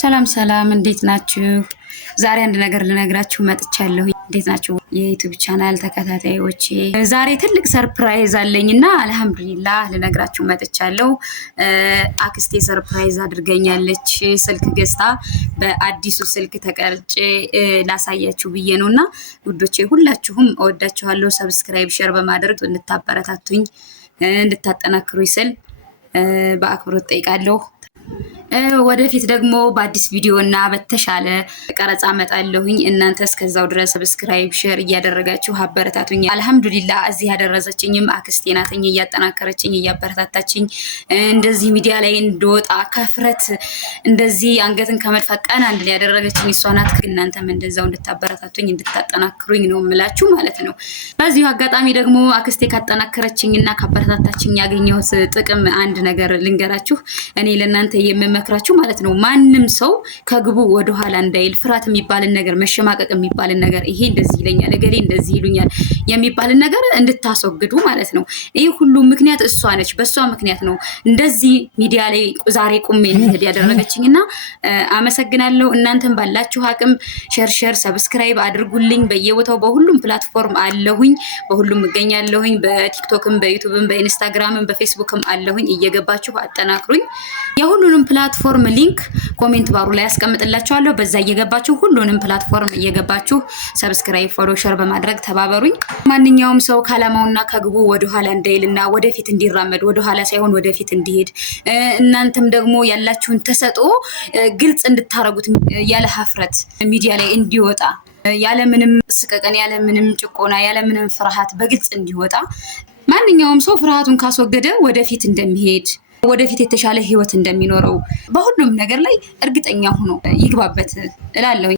ሰላም ሰላም፣ እንዴት ናችሁ? ዛሬ አንድ ነገር ልነግራችሁ መጥቻለሁ። እንዴት ናችሁ የዩቲዩብ ቻናል ተከታታዮቼ? ዛሬ ትልቅ ሰርፕራይዝ አለኝና አልሐምዱሊላህ ልነግራችሁ መጥቻለሁ። አክስቴ ሰርፕራይዝ አድርገኛለች። ስልክ ገዝታ በአዲሱ ስልክ ተቀርጬ ላሳያችሁ ብዬ ነውና ውዶቼ ሁላችሁም እወዳችኋለሁ። ሰብስክራይብ፣ ሼር በማድረግ እንድታበረታቱኝ እንድታጠናክሩኝ ስል በአክብሮት ጠይቃለሁ። ወደፊት ደግሞ በአዲስ ቪዲዮ እና በተሻለ ቀረጻ መጣለሁኝ። እናንተ እስከዛው ድረስ ሰብስክራይብ ሼር እያደረጋችሁ አበረታቱኝ። አልሐምዱሊላህ እዚህ ያደረሰችኝም አክስቴ ናትኝ፣ እያጠናከረችኝ እያበረታታችኝ እንደዚህ ሚዲያ ላይ እንደወጣ ከፍረት እንደዚህ አንገትን ከመድፋት ቀን አንድ ላይ ያደረገችኝ እሷ ናት። እናንተም እንደዛው እንድታበረታቱኝ እንድታጠናክሩኝ ነው የምላችሁ ማለት ነው። በዚሁ አጋጣሚ ደግሞ አክስቴ ካጠናከረችኝ እና ካበረታታችኝ ያገኘሁት ጥቅም አንድ ነገር ልንገራችሁ። እኔ ለእናንተ የምመክራችሁ ማለት ነው፣ ማንም ሰው ከግቡ ወደ ኋላ እንዳይል። ፍርሃት የሚባልን ነገር፣ መሸማቀቅ የሚባልን ነገር፣ ይሄ እንደዚህ ይለኛል እገሌ እንደዚህ ይሉኛል የሚባልን ነገር እንድታስወግዱ ማለት ነው። ይሄ ሁሉ ምክንያት እሷ ነች። በእሷ ምክንያት ነው እንደዚህ ሚዲያ ላይ ዛሬ ቁሜ እንድሄድ ያደረገችኝና አመሰግናለሁ። እናንተም ባላችሁ አቅም ሼር ሰብስክራይብ አድርጉልኝ። በየቦታው በሁሉም ፕላትፎርም አለሁኝ፣ በሁሉም እገኛለሁኝ። በቲክቶክም በዩቲዩብም በኢንስታግራምም በፌስቡክም አለሁኝ። እየገባችሁ አጠናክሩኝ። የሁሉንም ፕላትፎርም ሊንክ ኮሜንት ባሩ ላይ ያስቀምጥላችኋለሁ። በዛ እየገባችሁ ሁሉንም ፕላትፎርም እየገባችሁ ሰብስክራይብ፣ ፎሎ፣ ሼር በማድረግ ተባበሩኝ። ማንኛውም ሰው ካላማውና ከግቡ ወደ ኋላ እንዳይልና ወደፊት እንዲራመድ፣ ወደ ኋላ ሳይሆን ወደፊት እንዲሄድ፣ እናንተም ደግሞ ያላችሁን ተሰጥኦ ግልጽ እንድታረጉት ያለ ሀፍረት ሚዲያ ላይ እንዲወጣ ያለምንም ስቀቀን፣ ያለምንም ጭቆና፣ ያለምንም ፍርሃት በግልጽ እንዲወጣ ማንኛውም ሰው ፍርሃቱን ካስወገደ ወደፊት እንደሚሄድ ወደፊት የተሻለ ህይወት እንደሚኖረው በሁሉም ነገር ላይ እርግጠኛ ሆኖ ይግባበት እላለሁ።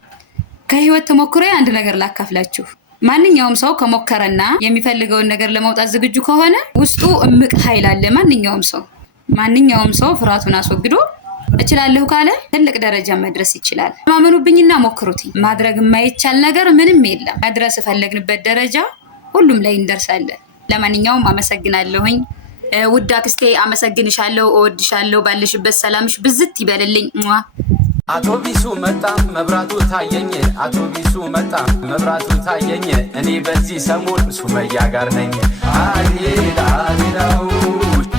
ከህይወት ተሞክሮ አንድ ነገር ላካፍላችሁ። ማንኛውም ሰው ከሞከረና የሚፈልገውን ነገር ለማውጣት ዝግጁ ከሆነ ውስጡ እምቅ ኃይል አለ። ማንኛውም ሰው ፍርሃቱን አስወግዶ እችላለሁ ካለ ትልቅ ደረጃ መድረስ ይችላል። ማመኑብኝና ሞክሩት። ማድረግ የማይቻል ነገር ምንም የለም። መድረስ ፈለግንበት ደረጃ ሁሉም ላይ እንደርሳለን። ለማንኛውም አመሰግናለሁኝ። ውድ አክስቴ አመሰግንሻለሁ፣ እወድሻለሁ። ባለሽበት ሰላምሽ ብዝት ይበልልኝ። አውቶቢሱ መጣ መብራቱ ታየኝ፣ አውቶቢሱ መጣ መብራቱ ታየኝ። እኔ በዚህ ሰሞን ሱመያ ጋር ነኝ። አሌዳሌዳው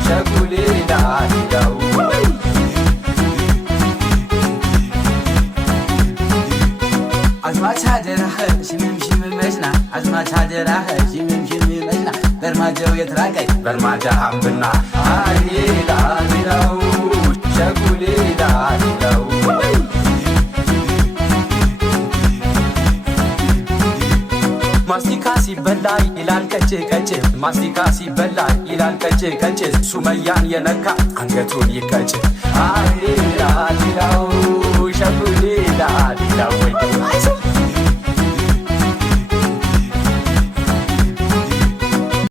ሸጉሌዳሌዳው አዝማች አደራህ ሽምሽም መሽና፣ አዝማች አደራህ ሽምሽም መሽና፣ በርማጀው የትራቀይ በርማጃ አምብና። አሌዳሌዳው ሸጉሌዳሌዳው ማስቲካ ሲበላ ይላል ቀጭ ቀጭ፣ ማስቲካ ሲበላ ይላል ቀጭ ቀጭ። ሱመያን የነካ አንገቱን ይቀጭ። አሌዳሌዳው